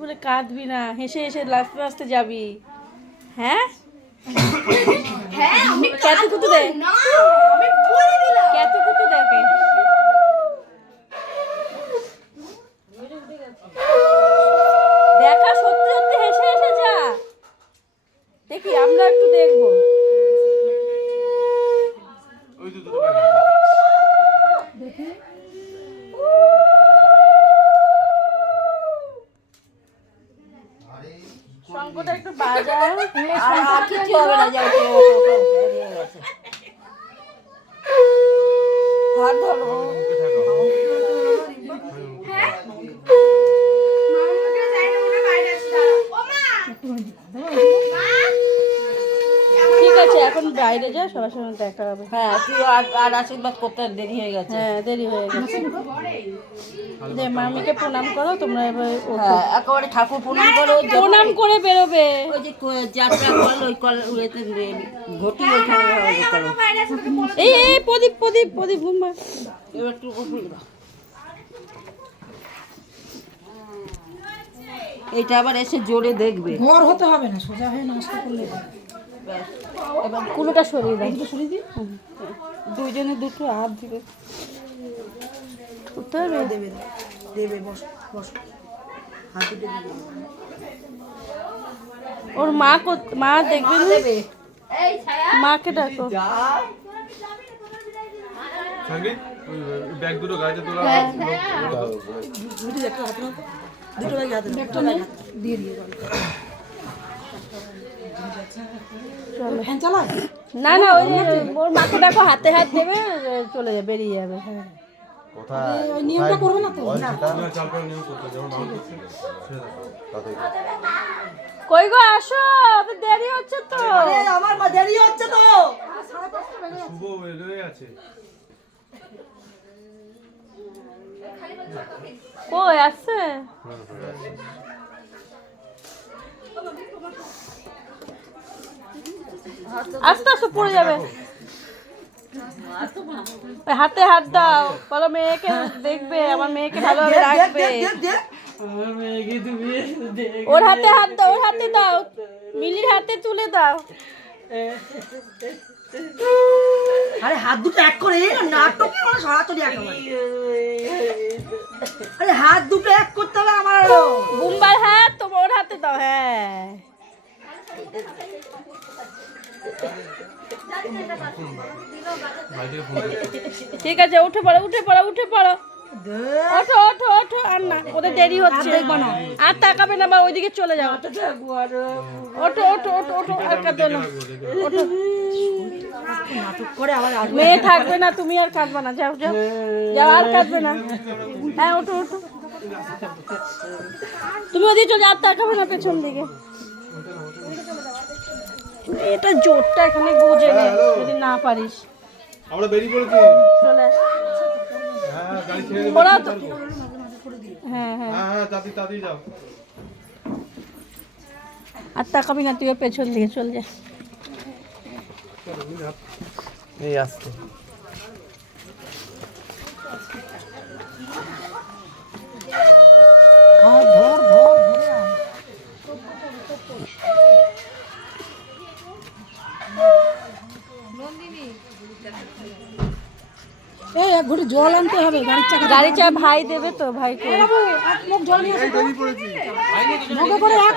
বলে কাঁদবি না, হেসে হেসে লাস্তে লাস্তে যাবি। হ্যাঁ হ্যাঁ আমি ক্যাতু কুতু দে, না আমি বলে দিলাম ক্যাতু কুতু দেখে দেখা, সত্যি সত্যি হেসে হেসে যা, দেখি আমরা একটু দেখবো। শঙ্কটা একটু বাজা, আর কিছু হবে না, যাও হাত ধরো। হ্যাঁ মামাকে যাই না, ওটা বাইরে আসছে। ও মা ঠিক আছে, এখন বাইরে যা, সবার সঙ্গে দেখা হবে। হ্যাঁ, তুই আর আশীর্বাদ করতে দেরি হয়ে গেছে। হ্যাঁ দেরি হয়ে গেছে। যে মামিকে প্রণাম করো তোমরা, এবার ওঠো। হ্যাঁ, একেবারে ঠাকুর প্রণাম করো। প্রণাম করে বেরোবে। ওই যে যাত্রা কল, ওই কল উড়েতে ঘটি ওখানে করো। বাইরে আসছে তোকে বলে এই এই প্রদীপ প্রদীপ প্রদীপ ঘুমা। এবার একটু উপরে দাও। এইটা আবার এসে জোরে দেখবে। ঘর হতে হবে না, সোজা হয়ে নমস্কার করলে হবে। ব্যাস। এবার কুলোটা সরিয়ে দাও, সরিয়ে দিই। দুইজনে দুটো হাত দিবে। উঠতে হবে। দেবে দেবে, বস বস, হাত দুটো দিবে। ওর মা মা দেখবে না? এই ছায়া মাকে ডাকো। সঙ্গীত ব্যাগ দুটো গাড়িতে তোলা দুটো একটা হাতে নাও, দুটো লাগে হাতে নাও, একটা লাগে দিয়ে দিয়ে বল। ফ্যান চালা। না না, ওই যে ওর মাকে ডাকো, হাতে হাত দেবে, চলে যাবে, বেরিয়ে যাবে। কোথায় ওই নিয়মটা করবে না তো? না চাল করে নিয়ম করতে যেমন মাল করছে কই গো আসো, তো দেরি হচ্ছে তো। আরে আমার মা দেরি হচ্ছে তো। শুভ বেরোয় আছে। কই আসছে? আস্তে আস্তে পড়ে যাবে। ওই হাতে হাত দাও, বলো মেয়েকে দেখবে, আমার মেয়েকে ভালোভাবে রাখবে। ওর হাতে হাত দাও, ওর হাতে দাও, মিলির হাতে তুলে দাও। আরে হাত দুটো এক করে নাটক করে সরাসরি একেবারে। আরে হাত দুটো এক করতে হবে আমার। বুম্বার হাত তোমার ওর হাতে দাও। হ্যাঁ ঠিক আছে, উঠে পড়ো উঠে পড়ো উঠে পড়ো, ওঠো ওঠো ওঠো। আর না, ওদের দেরি হচ্ছে, আর তাকাবে না, বা ওইদিকে চলে যাও। ওঠো ওঠো ওঠো ওঠো, আর কাঁদো না, ওঠো। নাটক করে আবার মেয়ে থাকবে না, তুমি আর কাঁদবে না, যাও যাও যাও, আর কাঁদবে না। হ্যাঁ ওঠো ওঠো, তুমি ওদিকে চলে যাও, আর তাকাবে না পেছন দিকে। এটা জোরটা এখানে গুজে নে, যদি না পারিস। আমরা বেরিয়ে পড়েছি। চলে আস। হ্যাঁ গাড়ি ছেড়ে দেবো। ওরা তো হ্যাঁ হ্যাঁ, হ্যাঁ হ্যাঁ তাড়াতাড়ি তাড়াতাড়ি যাও। আর তাকাবি না, তুইও পেছন দিকে চলে যা। এই আসছে। ধর ধর ধর ধরে আয়। এই এক ঘটি জল আনতে হবে, গাড়ির চাকা। গাড়ি চা ভাই দেবে তো, ভাই করে এক লোক জল নিয়ে আসো। বেরিয়ে পড়েছি। মগে করে এক